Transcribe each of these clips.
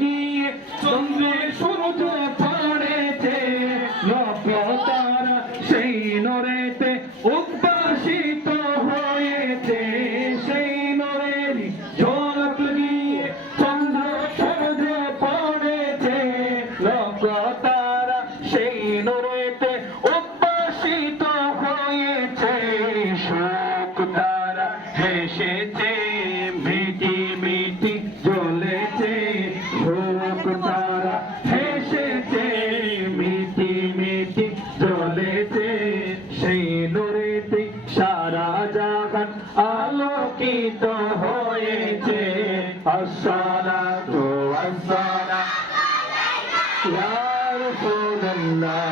গিয়ে চন্দ্রে সূর্য পড়েছে নবতারা সেই নরেতে উদ্ভাসিত হয়েছে সেই নরের ঝলক গিয়ে চন্দ্র সূর্য পড়েছে নবতারা সেই নরেতে উদ্ভাসিত হয়েছে শোক তারা হেসেছে মিটি মিটি জ্বলেছে শোক তারা হেসেছে মিটি মিটি জ্বলেছে সেই নূরেতে সারা জাহান আলোকিত হয়েছে আসসালাতু ওয়াসসালামু ইয়া রাসূলুল্লাহ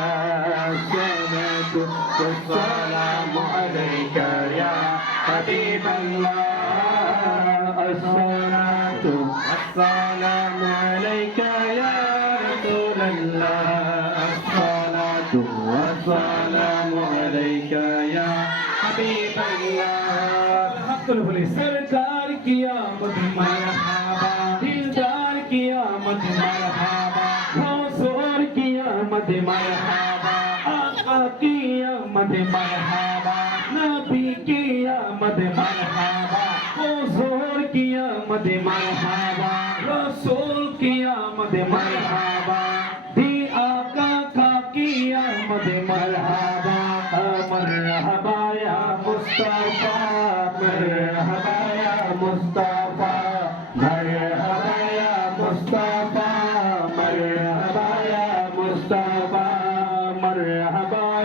আসসালাতু ওয়াসসালামু আলাইকা ইয়া হাবিবাল্লাহ الصلاة والسلام عليك يا رسول الله الصلاة والسلام عليك يا حبيب الله सरकार की आमद मरहबा दिलदार की आमद मरहबा हुजूर की आमद मरहबा आका की आमद मरहबा नबी की आमद मरहबा हुजूर की आमद मरहबा रसूल की आमद मरहबा